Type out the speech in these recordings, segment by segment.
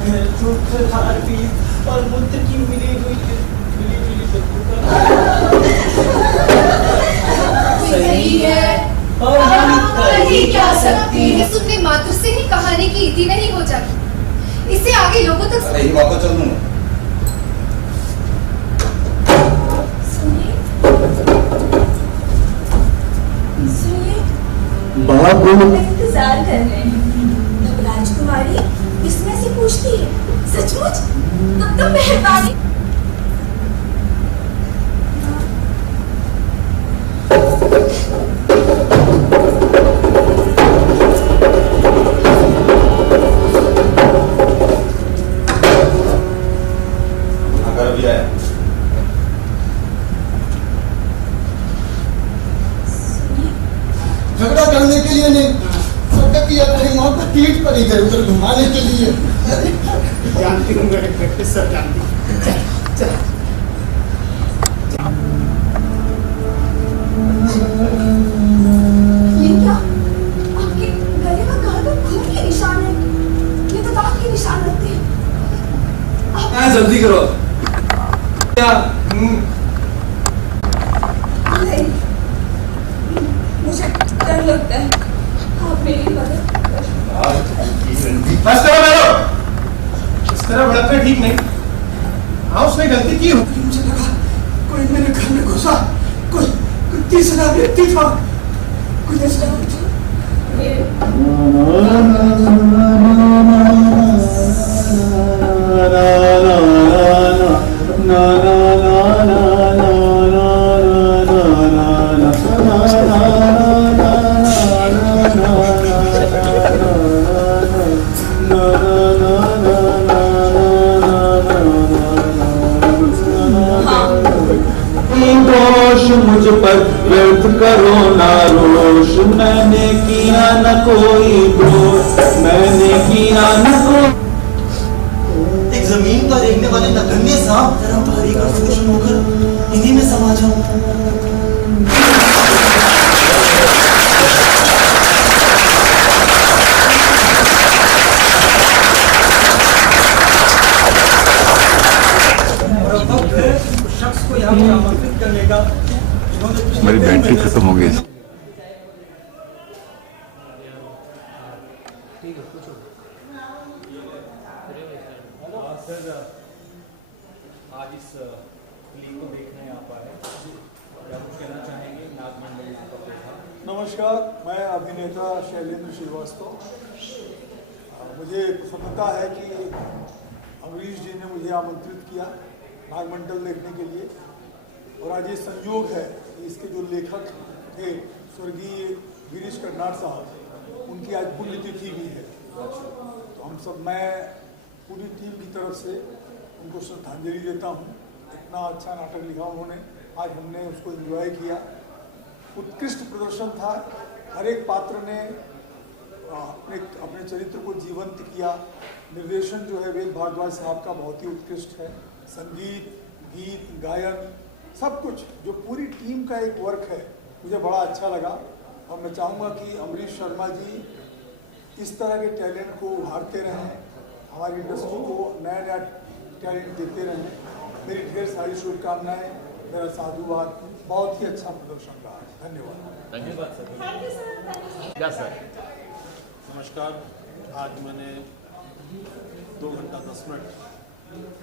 घर सुख हाथी और बुद्ध की मिली हुई सही है और हम कर ही क्या सकती ये सुनने मात्र से ही कहानी की इति नहीं हो जाती, इससे आगे लोगों तक यही वापस चल दूंगा। बाबू इंतजार कर रहे हैं। तब राजकुमारी इसमें से पूछती है, सचमुच? तब तो मेहरबानी। अगर भी आया झगड़ा करने के लिए नहीं, सबका किया अपनी मौत को पीठ पर इधर उधर घुमाने के लिए। जानती हूँ मेरे प्रैक्टिस सब जानती हूँ। ये क्या? आपके गले में कहाँ तो खून के निशान है। ये तो दांत के निशान लगते हैं। जल्दी करो क्या नहीं, मुझे डर लगता है। आप मेरी मदद कर। बस करो बैठो। इस तरह भड़कना ठीक नहीं। हाँ उसने गलती की होगी। मुझे लगा कोई मेरे घर में घुसा, कोई तीसरा व्यक्ति था, कोई ऐसा दोष मुझ पर व्यर्थ करो ना रोष, मैंने किया न कोई दोष, मैंने किया न कोई। एक जमीन पर रेंगने वाले नगण्य सांप जरा बारीक और सूक्ष्म होकर इन्हीं में समा जाऊं। शख्स को यहाँ पर आमंत्रित करने का मेरी बैटरी खत्म हो गई। सर आज इस फिल्म को देखने आप आए, क्या कुछ कहना चाहेंगे? नागमंडल का था। नमस्कार, मैं अभिनेता शैलेंद्र श्रीवास्तव। मुझे प्रसन्नता है कि अमरीश जी ने मुझे आमंत्रित किया नागमंडल देखने के लिए, और आज ये संयोग है कि इसके जो लेखक थे स्वर्गीय गिरीश कर्नाड साहब, उनकी आज पुण्यतिथि भी है। तो हम सब, मैं पूरी टीम की तरफ से उनको श्रद्धांजलि देता हूँ। इतना अच्छा नाटक लिखा उन्होंने, आज हमने उसको एंजॉय किया। उत्कृष्ट प्रदर्शन था, हर एक पात्र ने अपने चरित्र को जीवंत किया। निर्देशन जो है वेद भारद्वाज साहब का बहुत ही उत्कृष्ट है। संगीत, गीत, गायन, सब कुछ जो पूरी टीम का एक वर्क है, मुझे बड़ा अच्छा लगा। और मैं चाहूँगा कि अमरीश शर्मा जी इस तरह के टैलेंट को उभारते रहें, हमारी इंडस्ट्री को नया नया टैलेंट देते रहें। मेरी ढेर सारी शुभकामनाएं, मेरा साधुवाद। बहुत ही अच्छा प्रदर्शन रहा। धन्यवाद। धन्यवाद सर। Thank you sir. क्या सर? नमस्कार, आज मैंने 2 घंटा 10 मिनट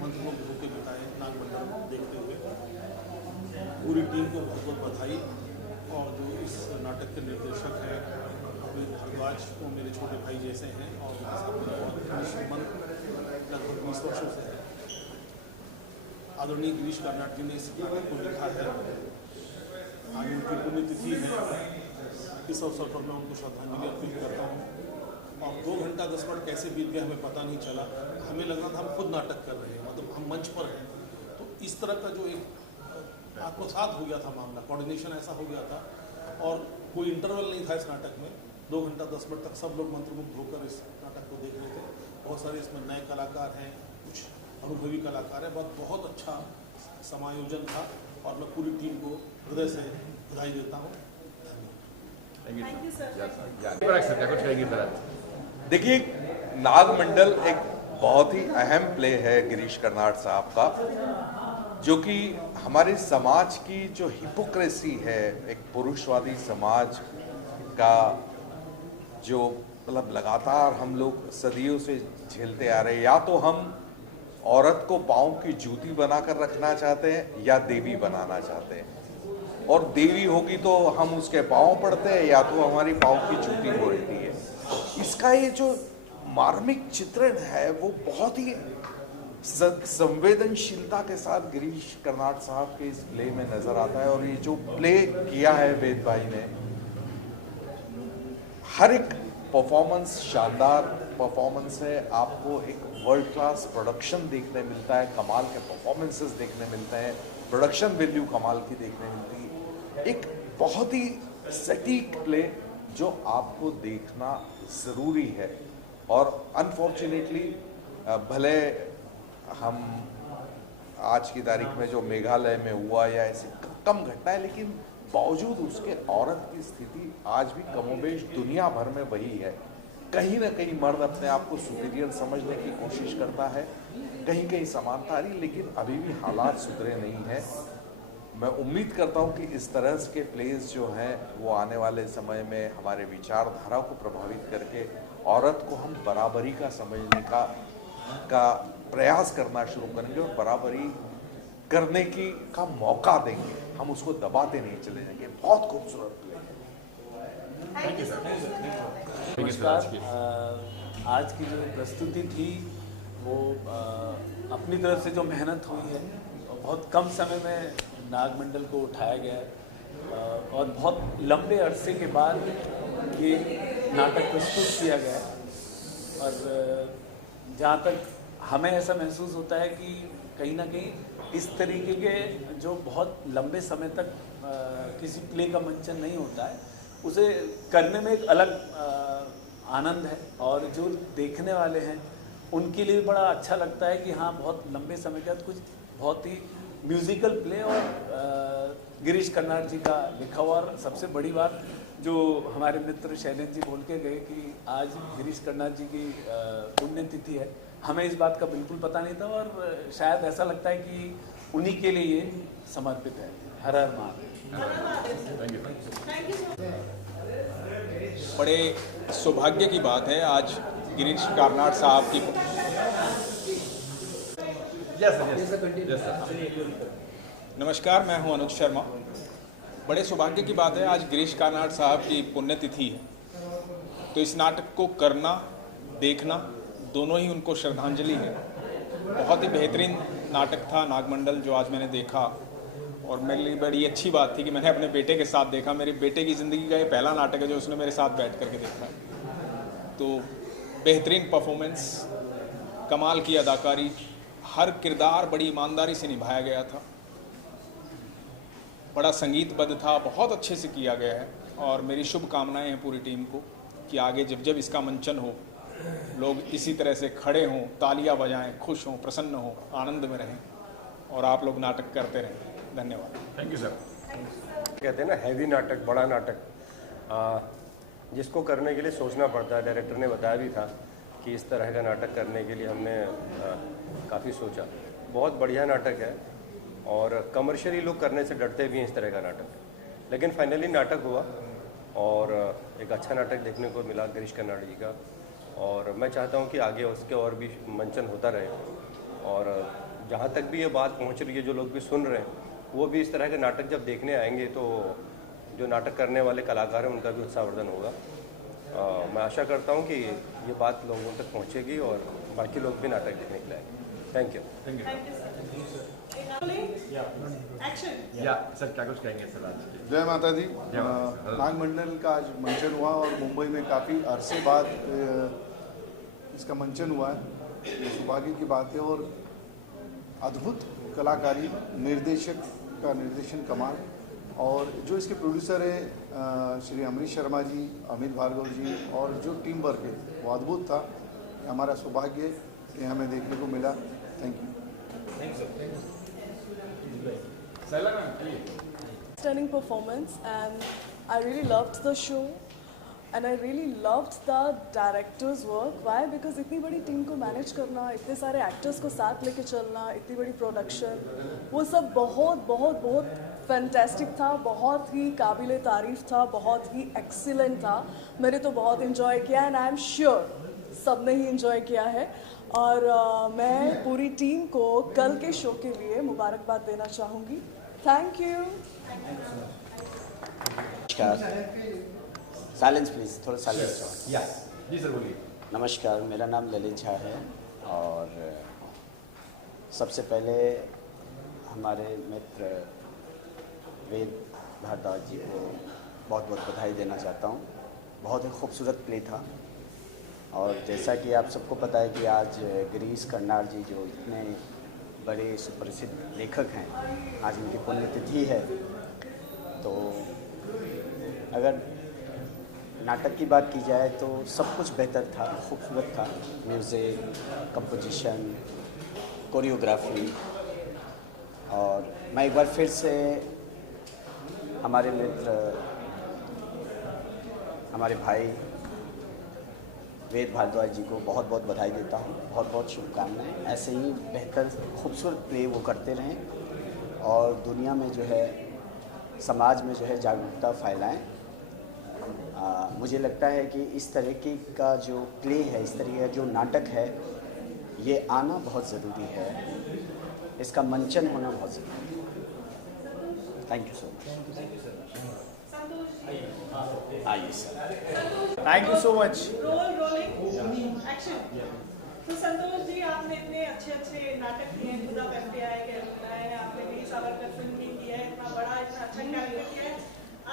मंत्रमुग्ध होकर बिताए नागमंडल देखते हुए। पूरी टीम को बहुत बहुत बधाई, और जो इस नाटक के निर्देशक हैं वेद भारद्वाज, वो मेरे छोटे भाई जैसे हैं, और संबंध लगभग 20 वर्षों से है। आदरणीय गिरीश कर्नाड जी ने इस नाटक को लिखा है। आज उनकी पुण्यतिथि है, इस अवसर पर मैं उनको श्रद्धांजलि अर्पित करता हूँ। और 2 घंटा 10 मिनट कैसे बीत गया हमें पता नहीं चला। हमें लग रहा था हम खुद नाटक कर रहे हैं, मतलब हम मंच पर हैं। तो इस तरह का जो एक आत्मसात हो गया था मामला, कोऑर्डिनेशन ऐसा हो गया था, और कोई इंटरवल नहीं था इस नाटक में। 2 घंटा 10 मिनट तक सब लोग मंत्रमुग्ध होकर इस नाटक को देख रहे थे। बहुत सारे इसमें नए कलाकार हैं, कुछ अनुभवी कलाकार हैं। बहुत अच्छा समायोजन था, और मैं पूरी टीम को हृदय से बधाई देता हूँ। Thank you sir. देखिए, नागमंडल एक बहुत ही अहम प्ले है गिरीश कर्नाड साहब का, जो कि हमारे समाज की जो हिपोक्रेसी है, एक पुरुषवादी समाज का जो मतलब लगातार हम लोग सदियों से झेलते आ रहे हैं। या तो हम औरत को पाँव की जूती बनाकर रखना चाहते हैं या देवी बनाना चाहते हैं, और देवी होगी तो हम उसके पाँव पड़ते हैं या तो हमारी पाँव की जूती हो रहती है। इसका ये जो मार्मिक चित्रण है वो बहुत ही संवेदनशीलता के साथ गिरीश कर्नाड साहब के इस प्ले में नजर आता है। और ये जो प्ले किया है वेद भाई ने, हर एक परफॉर्मेंस शानदार परफॉर्मेंस है। आपको एक वर्ल्ड क्लास प्रोडक्शन देखने मिलता है, कमाल के परफॉर्मेंसेस देखने मिलते हैं, प्रोडक्शन वैल्यू कमाल की देखने मिलती है। एक बहुत ही सटीक प्ले जो आपको देखना ज़रूरी है। और अनफॉर्चुनेटली भले हम आज की तारीख में जो मेघालय में हुआ या ऐसी कम घटना है, लेकिन बावजूद उसके औरत की स्थिति आज भी कमोबेश दुनिया भर में वही है। कहीं ना कहीं मर्द अपने आप को सुपीरियर समझने की कोशिश करता है, कहीं कहीं समानता आ रही, लेकिन अभी भी हालात सुधरे नहीं हैं। मैं उम्मीद करता हूं कि इस तरह के प्लेस जो हैं वो आने वाले समय में हमारे विचारधारा को प्रभावित करके औरत को हम बराबरी का समझने का प्रयास करना शुरू करेंगे और बराबरी करने का मौका देंगे। हम उसको दबाते नहीं चले जाएंगे। बहुत खूबसूरत प्ले है। नमस्कार। आज की जो प्रस्तुति थी वो अपनी तरफ से जो मेहनत हुई है, बहुत कम समय में नागमंडल को उठाया गया है और बहुत लंबे अरसे के बाद ये नाटक प्रस्तुत किया गया है। और जहाँ तक हमें ऐसा महसूस होता है कि कहीं ना कहीं इस तरीके के जो बहुत लंबे समय तक किसी प्ले का मंचन नहीं होता है, उसे करने में एक अलग आनंद है। और जो देखने वाले हैं उनके लिए बड़ा अच्छा लगता है कि हाँ, बहुत लंबे समय के बाद कुछ बहुत ही म्यूज़िकल प्ले और गिरीश कर्नाड जी का लिखा हुआ। और सबसे बड़ी बात जो हमारे मित्र शैलेंद्र जी बोल के गए कि आज गिरीश कर्नाड जी की पुण्यतिथि है, हमें इस बात का बिल्कुल पता नहीं था और शायद ऐसा लगता है कि उन्हीं के लिए ये समर्पित है। हर हर महादेव। बड़े सौभाग्य की बात है आज गिरीश कर्नाड साहब की नमस्कार, मैं हूं अनुज शर्मा। बड़े सौभाग्य की बात है आज गिरीश कर्नाड साहब की पुण्यतिथि है, तो इस नाटक को करना देखना दोनों ही उनको श्रद्धांजलि है। बहुत ही बेहतरीन नाटक था नागमंडल जो आज मैंने देखा, और मेरे लिए बड़ी अच्छी बात थी कि मैंने अपने बेटे के साथ देखा। मेरे बेटे की ज़िंदगी का ये पहला नाटक है जो उसने मेरे साथ बैठ करके देखा है। तो बेहतरीन परफॉर्मेंस, कमाल की अदाकारी, हर किरदार बड़ी ईमानदारी से निभाया गया था, बड़ा संगीतबद्ध था, बहुत अच्छे से किया गया है। और मेरी शुभकामनाएं हैं पूरी टीम को कि आगे जब जब इसका मंचन हो लोग इसी तरह से खड़े हों, तालियां बजाएं, खुश हों, प्रसन्न हों, आनंद में रहें और आप लोग नाटक करते रहें। धन्यवाद। Thank you sir. कहते हैं ना हैवी नाटक, बड़ा नाटक, जिसको करने के लिए सोचना पड़ता है। डायरेक्टर ने बताया भी था कि इस तरह का नाटक करने के लिए हमने काफ़ी सोचा। बहुत बढ़िया नाटक है और कमर्शियली लोग करने से डरते भी हैं इस तरह का नाटक, लेकिन फाइनली नाटक हुआ और एक अच्छा नाटक देखने को मिला गिरीश कर्नाड जी का। और मैं चाहता हूँ कि आगे उसके और भी मंचन होता रहे, और जहाँ तक भी ये बात पहुँच रही है, जो लोग भी सुन रहे हैं वो भी इस तरह के नाटक जब देखने आएंगे तो जो नाटक करने वाले कलाकार हैं उनका भी उत्साहवर्धन होगा। मैं आशा करता हूँ कि ये बात लोगों तक पहुँचेगी और बाकी लोग भी नाटक देखने के लिए आएंगे। Thank you. सर क्या कुछ कहेंगे सर आज के? जय माता दी। नागमंडल का आज मंचन हुआ और मुंबई में काफ़ी अरसे बाद इसका मंचन हुआ है। ये सौभाग्य की बात है और अद्भुत कलाकारी, निर्देशक का निर्देशन कमाल, और जो इसके प्रोड्यूसर है श्री अमरीश शर्मा जी, अमित भार्गव जी, और जो टीम वर्क है वो अद्भुत था। हमारा सौभाग्य कि हमें देखने को मिला। Thank you. Stunning performance, and I really loved the show. and I really loved the director's work. Why? Because इतनी बड़ी टीम को मैनेज करना, इतने सारे एक्टर्स को साथ लेके चलना, इतनी बड़ी प्रोडक्शन, वो सब बहुत बहुत बहुत फैंटेस्टिक था, बहुत ही काबिले तारीफ़ था, बहुत ही एक्सीलेंट था. मैंने तो बहुत इन्जॉय किया एंड आई एम श्योर सब ने ही इन्जॉय किया है. और मैं पूरी टीम को कल के शो के लिए मुबारकबाद देना चाहूँगी. Thank you. साइलेंस प्लीज, थोड़ा साइलेंस. जी सर बोलिए. नमस्कार, मेरा नाम ललित झा है और सबसे पहले हमारे मित्र वेद भारद्वाज जी को बहुत बहुत बधाई देना चाहता हूँ. बहुत ही खूबसूरत प्ले था और जैसा कि आप सबको पता है कि आज गिरीश कर्नाड जी जो इतने बड़े सुप्रसिद्ध लेखक हैं, आज उनकी पुण्यतिथि है. तो अगर नाटक की बात की जाए तो सब कुछ बेहतर था, खूबसूरत था. Music, composition, choreography. और मैं एक बार फिर से हमारे मित्र, हमारे भाई वेद भारद्वाज जी को बहुत बहुत बधाई देता हूँ. बहुत बहुत शुभकामनाएं. ऐसे ही बेहतर खूबसूरत प्ले वो करते रहें और दुनिया में जो है, समाज में जो है जागरूकता फैलाएं. मुझे लगता है कि इस तरीके का जो प्ले है, इस तरीके का जो नाटक है, ये आना बहुत ज़रूरी है. इसका मंचन होना बहुत ज़रूरी है. Thank you so much. आइए sir. Thank you so much. तो संतोष जी, आपने इतने अच्छे अच्छे नाटक किए हैं, खुदा एफटीआई के बनाए हैं, आपने वीर सावरकर फिल्म भी की है, इतना बड़ा इतना अच्छा कैरेक्टर किया है.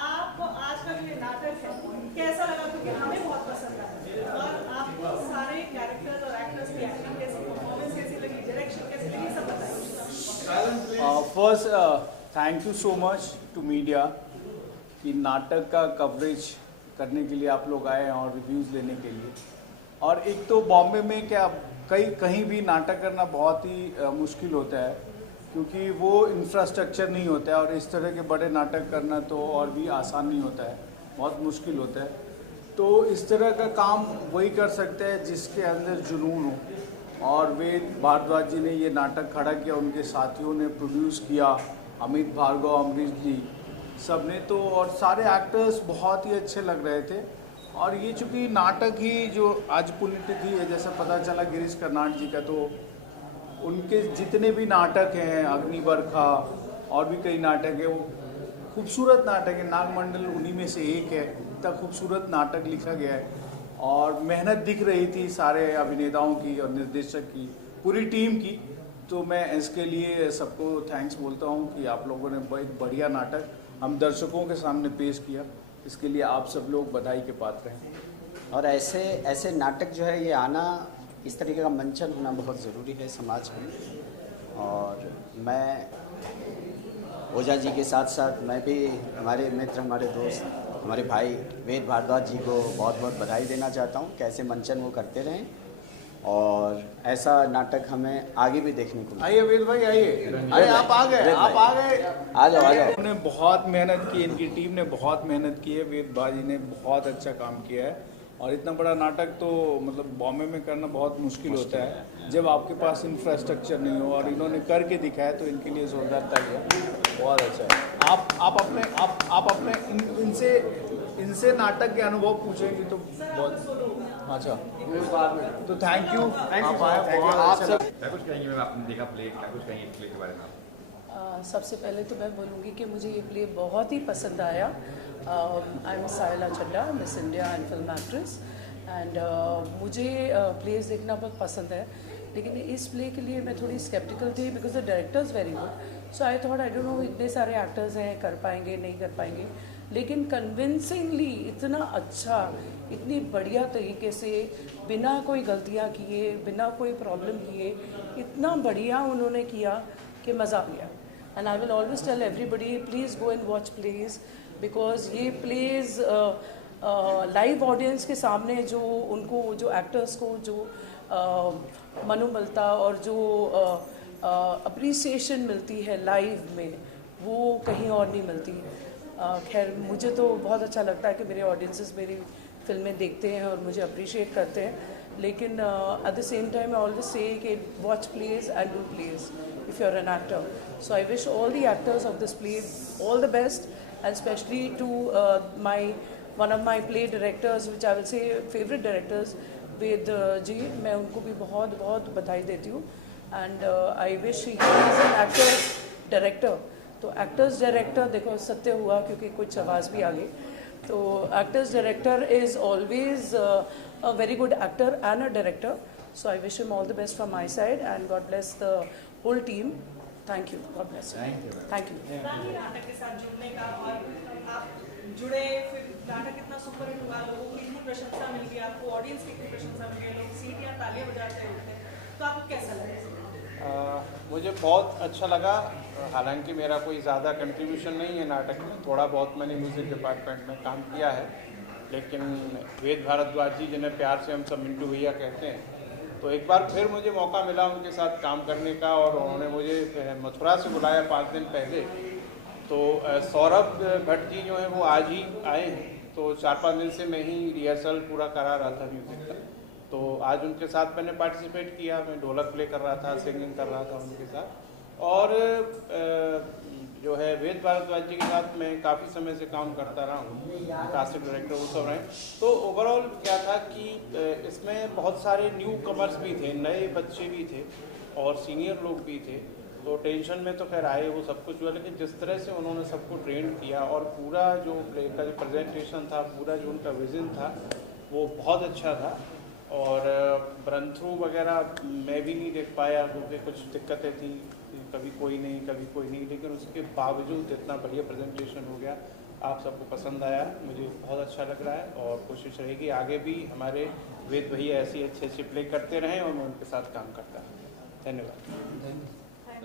आप आज का ये नाटक है कैसा लगा? क्योंकि हमें बहुत पसंद आया और आपको सारे कैरेक्टर्स और एक्टर्स की एक्टिंग कैसी, परफॉर्मेंस कैसी लगी, डायरेक्शन कैसी लगी, सब बताइए. First thank you so much to media कि नाटक का कवरेज करने के लिए आप लोग आए हैं और रिव्यूज़ लेने के लिए. और एक तो बॉम्बे में क्या कहीं भी नाटक करना बहुत ही मुश्किल होता है क्योंकि वो इंफ्रास्ट्रक्चर नहीं होता है और इस तरह के बड़े नाटक करना तो और भी आसान नहीं होता है, बहुत मुश्किल होता है. तो इस तरह का काम वही कर सकते हैं जिसके अंदर जुनून हो. और वेद भारद्वाज जी ने ये नाटक खड़ा किया, उनके साथियों ने प्रोड्यूस किया, अमित भार्गव, अमरीश जी, सब ने. तो और सारे एक्टर्स बहुत ही अच्छे लग रहे थे. और ये चूँकि नाटक ही जो आज पुण्यतिथि है, जैसा पता चला गिरीश कर्नाड जी का, तो उनके जितने भी नाटक हैं, अग्निबरखा और भी कई नाटक है, वो खूबसूरत नाटक है. नागमंडल उन्हीं में से एक है. इतना खूबसूरत नाटक लिखा गया है और मेहनत दिख रही थी सारे अभिनेताओं की और निर्देशक की, पूरी टीम की. तो मैं इसके लिए सबको थैंक्स बोलता हूँ कि आप लोगों ने बहुत बढ़िया नाटक हम दर्शकों के सामने पेश किया. इसके लिए आप सब लोग बधाई के पात्र हैं. और ऐसे ऐसे नाटक जो है ये आना, इस तरीके का मंचन होना बहुत ज़रूरी है समाज में. और मैं ओझा जी के साथ साथ मैं भी हमारे मित्र, हमारे दोस्त, हमारे भाई वेद भारद्वाज जी को बहुत बहुत बधाई देना चाहता हूँ. कैसे मंचन वो करते रहें और ऐसा नाटक हमें आगे भी देखने को. आइए वेद भाई, आइए. आप आ गए, आप आ गए. आ जाओ, आ जाओ. उन्होंने बहुत मेहनत की, इनकी टीम ने बहुत मेहनत की है. वेद भाजी ने बहुत अच्छा काम किया है और इतना बड़ा नाटक तो मतलब बॉम्बे में करना बहुत मुश्किल होता है जब आपके पास इंफ्रास्ट्रक्चर नहीं हो. और इन्होंने करके दिखाया तो इनके लिए जोरदार तालियां. बहुत अच्छा है. आप अपने इनसे नाटक के अनुभव पूछेंगे तो बहुत अच्छा. तो थैंक यू. आप सब क्या कुछ कहेंगे मैम? आपने देखा प्ले, क्या कुछ कहेंगे प्ले के बारे में? सबसे पहले तो मैं बोलूँगी कि मुझे ये प्ले बहुत ही पसंद आया. I am Sayla Chadha, miss India and film actress. And मुझे प्लेस देखना बहुत पसंद है, लेकिन इस प्ले के लिए मैं थोड़ी स्केप्टिकल थी because the director is very good. So I thought I don't know इतने सारे एक्टर्स हैं, कर पाएंगे नहीं कर पाएंगे. लेकिन कन्विंसिंगली इतना अच्छा, इतनी बढ़िया तरीके से, बिना कोई गलतियाँ किए, बिना कोई प्रॉब्लम किए, इतना बढ़िया उन्होंने किया कि मज़ा आ गया. And I will always tell everybody, please go and watch plays, because ये प्लेज लाइव ऑडियंस के सामने जो उनको, जो एक्टर्स को जो मनोबलता और जो अप्रिसिएशन मिलती है लाइव में, वो कहीं और नहीं मिलती. खैर मुझे तो बहुत अच्छा लगता है कि मेरे ऑडियंसेस मेरी फिल्में देखते हैं और मुझे अप्रिशिएट करते हैं, लेकिन at the same time I always say कि watch plays and do plays if you are an actor. So I wish all the actors of this play all the best, and specially to one of my play directors which I will say favourite directors, Ved ji, मैं उनको भी बहुत बहुत बधाई देती हूँ. And I wish he is an actor director. तो actors director देखो सत्य हुआ क्योंकि कुछ आवाज़ भी आ गई. तो actors director is always a very good actor and a director. So I wish him all the best from my side, and God bless the whole team. Thank you. God bless you. Thank you. रानी नाटक के साथ जुड़ने का, और आप जुड़े, फिर नाटक इतना सुपर हिट हुआ, लोगों की इतनी प्रशंसा मिल गई, आपको ऑडियंस की इतनी प्रशंसा मिल गई, लोग सीटियाँ तालियां बजाते उठते, तो आपको कैसा लगा? मुझे बहुत अच्छा लगा. हालांकि मेरा कोई ज़्यादा कंट्रीब्यूशन नहीं है नाटक में, थोड़ा बहुत मैंने म्यूज़िक डिपार्टमेंट में काम किया है, लेकिन वेद भारद्वाज जी जिन्हें प्यार से हम सब मिंटू भैया कहते हैं, तो एक बार फिर मुझे मौका मिला उनके साथ काम करने का, और उन्होंने मुझे मथुरा से बुलाया 5 दिन पहले. तो सौरभ भट्ट जी जो हैं वो आज ही आए हैं, तो 4-5 दिन से मैं ही रिहर्सल पूरा करा रहा था म्यूज़िक का. तो आज उनके साथ मैंने पार्टिसिपेट किया, मैं ढोलक प्ले कर रहा था, सिंगिंग कर रहा था उनके साथ. और जो है वेद भारद्वाज जी के साथ मैं काफ़ी समय से काम करता रहा हूँ, कास्टिंग डायरेक्टर वो सब रहे. तो ओवरऑल क्या था कि इसमें बहुत सारे न्यू कमर्स भी थे, नए बच्चे भी थे और सीनियर लोग भी थे. तो टेंशन में तो खैर आए, वो सब कुछ हुआ, लेकिन जिस तरह से उन्होंने सबको ट्रेन किया और पूरा जो प्ले का जो प्रेजेंटेशन था, पूरा जो उनका विज़न था वो बहुत अच्छा था. और रन थ्रू वगैरह मैं भी नहीं देख पाया क्योंकि कुछ दिक्कतें थी, कभी कोई नहीं, लेकिन उसके बावजूद इतना बढ़िया प्रेजेंटेशन हो गया, आप सबको पसंद आया, मुझे बहुत अच्छा लग रहा है. और कोशिश रहेगी आगे भी हमारे वेद भैया ऐसी अच्छे प्ले करते रहें और मैं उनके साथ काम करता हूँ. धन्यवाद.